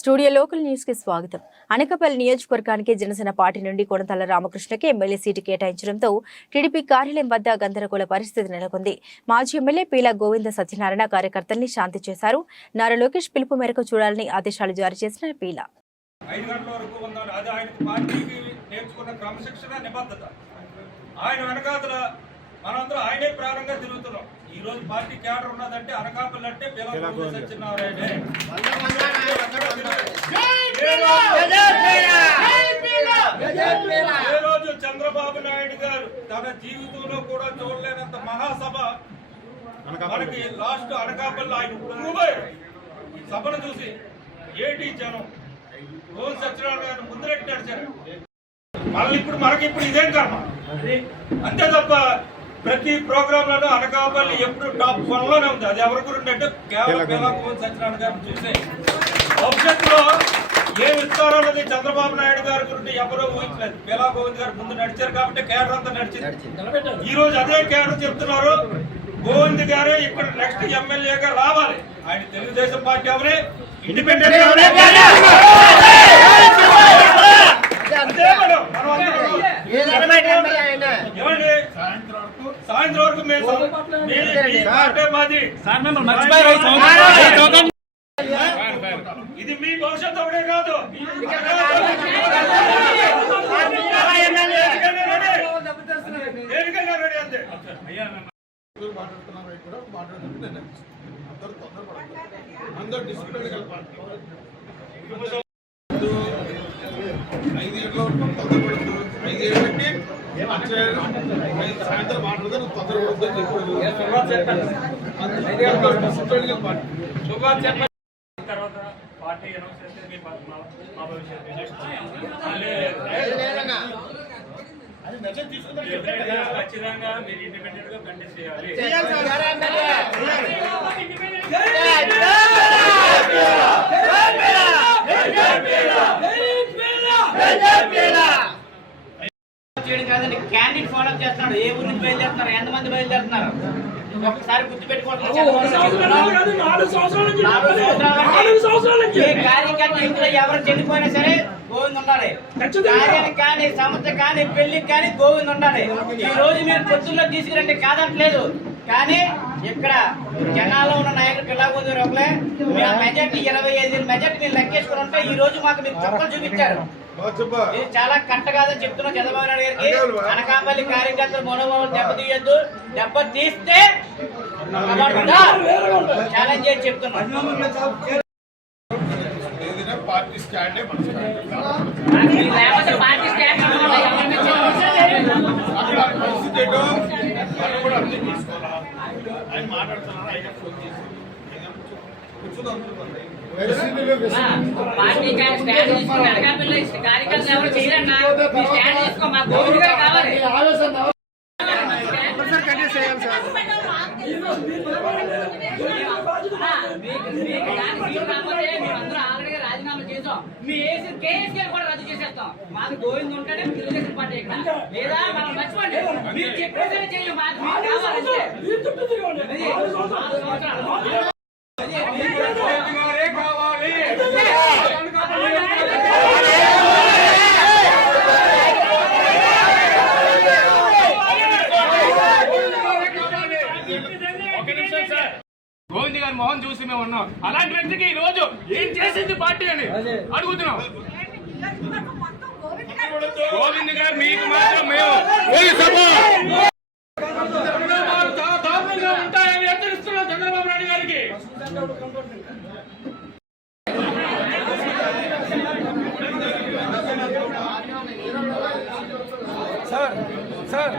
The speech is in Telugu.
స్టూడియో లోకల్ న్యూస్ కి స్వాగతం. అనకాపల్లి నియోజకవర్గానికి జనసేన పార్టీ నుండి కొనతల రామకృష్ణకి ఎమ్మెల్యే సీటు కేటాయించడంతో టీడీపీ కార్యాలయం వద్ద గందరగోళ పరిస్థితి నెలకొంది. మాజీ ఎమ్మెల్యే పీలా గోవింద సత్యనారాయణ కార్యకర్తల్ని శాంతి చేశారు. నారా లోకేష్ పిలుపు మేరకు చూడాలని ఆదేశాలు జారీ చేసిన పీలా మనందరం ఆయనే ప్రారంభంగా తిరుగుతున్నాం. ఈ రోజు పార్టీ క్యాడర్ ఉన్నదంటే అనకాపల్లి అంటే సత్యనారాయణ. ఏ రోజు చంద్రబాబు నాయుడు గారు తన జీవితంలో కూడా చూడలేనంత మహాసభ మనకి లాస్ట్ అనకాపల్లి ఆయన సభను చూసి ఏంటి జనం సత్యనారాయణ గారు ముందరెట్టి నడిచారు. మళ్ళీ ఇప్పుడు ఇదేం కర్మ అంతే తప్ప ప్రతి ప్రోగ్రామ్ లోనూ అనకాపల్లి ఎప్పుడు టాప్ 1 లోనే ఉంది. అది ఎవరి గురించి అంటే కేవలం పీలా గోవింద సత్యనారాయణ గారు చూసే. భవిష్యత్తులో ఏమి ఇస్తారన్నది చంద్రబాబు నాయుడు గారి గురించి ఎవరో ఊహించలేదు. పీలా గోవింద గారు ముందు నడిచారు కాబట్టి కేడర్ అంతా నడిచింది. ఈ రోజు అదే కేడర్ చెప్తున్నారు గోవింద్ గారే ఇక్కడ నెక్స్ట్ ఎమ్మెల్యేగా రావాలి. ఆయన తెలుగుదేశం పార్టీ అవరే ఇండిపెండెంట్ సాయంత్రం వరకు ఇది మీ భవిష్యత్తు ఒకటే కాదు. దేనికైనా రెడీ అంతే. అందరూ డిసిప్లిన్ పార్టీ 5 ఏళ్ళ వరకు తొందరపడద్దు. 5 ఏళ్ళకి సాయంత్రం మాట్లాడితే తొందరపడద్దు తర్వాత పార్టీ అనౌన్స్ చేస్తే ఖచ్చితంగా మీరు ఇండిపెండెంట్ గా కంటెస్ట్ చేయాలి. కాదండి, క్యాండిడేట్ ఫాలో చేస్తున్నాడు. ఏ ఊరి నుంచి బయలుదేరుతున్నారు, ఎంతమంది బయలుదేరుతున్నారు ఒకసారి గుర్తు పెట్టుకోండి. ఏ కార్యకర్త ఇంట్లో ఎవరు చనిపోయినా సరే గోవింద్ ఉండాలి. కార్యానికి కానీ సమస్య కానీ పెళ్లికి కానీ గోవింద్ ఉండాలి. ఈ రోజు మీరు పొత్తుల్లో తీసుకురండి కాదట్లేదు, కానీ ఇక్కడ జనాల్లో ఉన్న నాయకులు పిల్లా గోవింద్ ఒకలే మెజార్టీ 25 మెజార్టీ మీరు లెక్కేసుకుని ఉంటే ఈ రోజు మాకు మీరు చుక్కలు చూపించారు. ఇది చాలా కట్ట కాదని చెప్తున్నా చంద్రబాబు నాయుడు గారికి. అనకాపల్లి కార్యకర్తలు మనోభావాలు దెబ్బతీయద్దు, దెబ్బతీస్తే ఛాలెంజ్ చేసి చెప్తున్నా. పార్టీ స్టాండే ఆయన మాట్లాడుతున్నారు. పార్టీ స్టాండ్ తీసుకుని అనకాపల్లి కార్యకర్తలు ఎవరు చేయరన్నా స్టాండ్ తీసుకో, మా గోవింద్ గారు కావాలి. రాజీనామా చేసాం, మీ కేఎస్ గారు కూడా రద్దు చేసేస్తాం. మాకు గోవింద్ ఉంటాడే తెలుగుదేశం పార్టీ ఇక్కడ, లేదా మనం మర్చిపోండి. మీరు చెప్పేసరి చేయం, మాకు కావాలంటే గోవింద్ గారి మోహన్ చూసి మేము ఉన్నాం. అలాంటి వ్యక్తికి ఈ రోజు ఏం చేసింది పార్టీ అని అడుగుతున్నాం. గోవింద్ గారు మీకు మాత్రం మేము చాలా దారుణంగా ఉంటాయని హెచ్చరిస్తున్నాం చంద్రబాబు నాయుడు గారికి. సార్